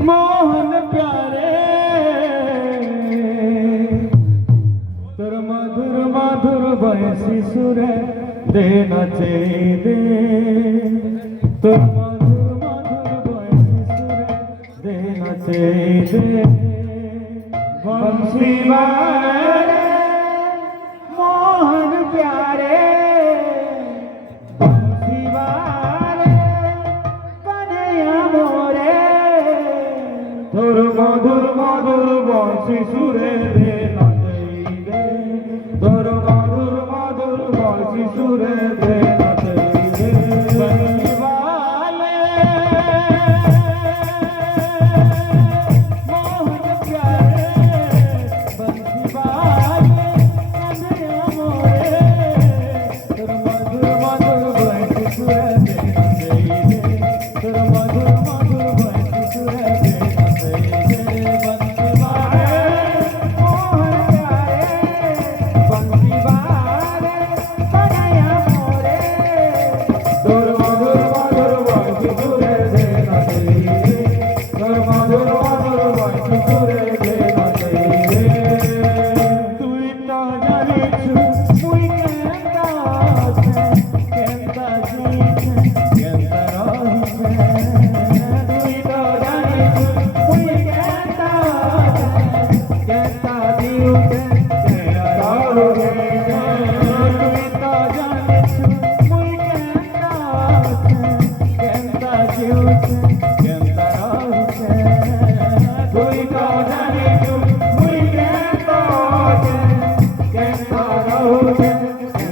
मोहन प्यारे तोर मधुर मधुर बंसी सुरे देना चाहिए तोर मधुर मधुर बंसी सुरे देना चाहिए बंसी वाले मोहन प्यारे बंसी वाले कन्हैया मोरे तोर मधुर मधुर बंसी सुरे देना चाहिए तोर मधुर मधुर बंसी सुरे देना चाहिए बंसी वाले मोहन प्यारे बंसी वाले कन्हैया मोरे तोर मधुर मधुर बंसी सुरे देना चाहिए तोर मधुर मधुर बंसी सुरे देना चाहिए बंसी वाले मोहन प्यारे बंसी वाले कन्हैया मोरे तोर मधुर मधुर बंसी सुरे देना चाहिए तोर मधुर मधुर बंसी सुरे देना चाहिए তুই তো জানিস মুই কেনতা আছে কেনতা জিছে কেনতা রহিছে তুই তো জানিস মুই কেনতা আছে কেনতা দিউছে কেনতা রহিছে তুই তো জানিস মুই কেনতা আছে কেনতা জিউছে কেনতা রহিছে তুই তো জানিস মুই কেনতা আছে কেনতা রহিছে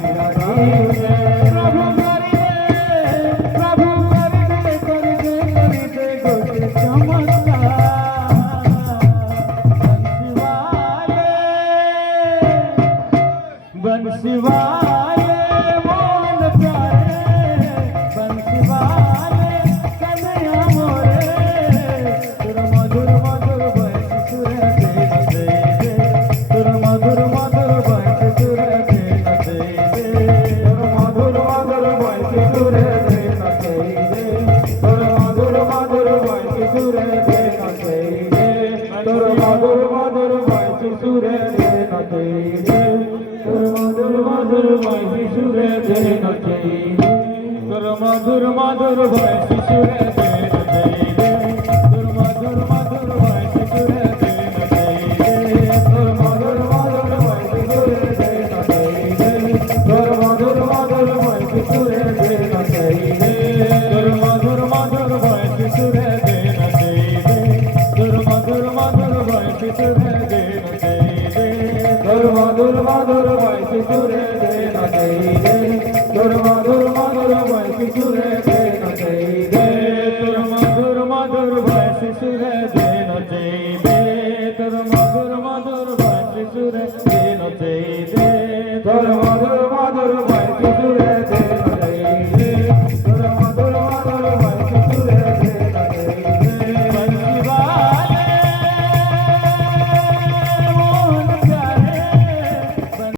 কেনতা দিউছে প্রভু করিবে করিতে গোটে চমৎকার बंसी वाले मोहन प्यारे बंसी वाले कन्हैया मोरे तोर मधुर मधुर बंसी सुरे देना चाहिए तोर मधुर मधुर बंसी सुरे देना चाहिए तोर मधुर मधुर बंसी सुरे देना चाहिए तोर मधुर मधुर बंसी सुरे देना चाहिए तोर मधुर मधुर बंसी सुरे देना चाहिए तोर मधुर मधुर बंसी सुरे देना चाहिए तोर मधुर मधुर बंसी सुरे देना चाहिए तोर मधुर मधुर बंसी सुरे देना चाहिए तोर मधुर मधुर बंसी सुरे देना चाहिए तोर मधुर मधुर बंसी सुरे देना चाहिए तोर मधुर मधुर बंसी सुरे देना चाहिए तोर मधुर मधुर बंसी सुरे देना चाहिए तोर मधुर मधुर बंसी सुरे देना चाहिए तोर मधुर मधुर बंसी सुरे देना चाहिए तोर मधुर मधुर बंसी सुरे देना चाहिए तोर मधुर मधुर बंसी सुरे देना चाहिए